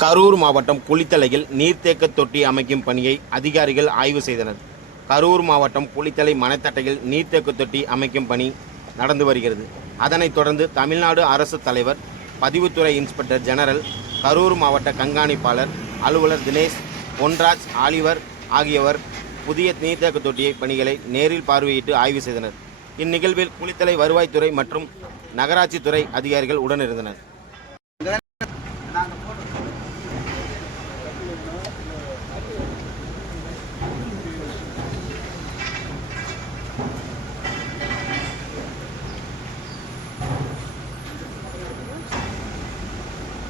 கரூர் மாவட்டம் குளித்தலையில் நீர்த்தேக்க தொட்டி அமைக்கும் பணியை அதிகாரிகள் ஆய்வு செய்தனர். கரூர் மாவட்டம் குளித்தலை மணத்தட்டையில் நீர்த்தேக்க தொட்டி அமைக்கும் பணி நடந்து வருகிறது. அதனைத் தொடர்ந்து தமிழ்நாடு அரசு தலைவர் பதிவுத்துறை இன்ஸ்பெக்டர் ஜெனரல் கரூர் மாவட்ட கண்காணிப்பாளர் அலுவலர் தினேஷ் பொன்ராஜ் ஆலிவர் ஆகியோர் புதிய நீர்த்தேக்க தொட்டியை பணிகளை நேரில் பார்வையிட்டு ஆய்வு செய்தனர். இந்நிகழ்வில் குளித்தலை வருவாய்த்துறை மற்றும் நகராட்சித்துறை அதிகாரிகள் உடனிருந்தனர்.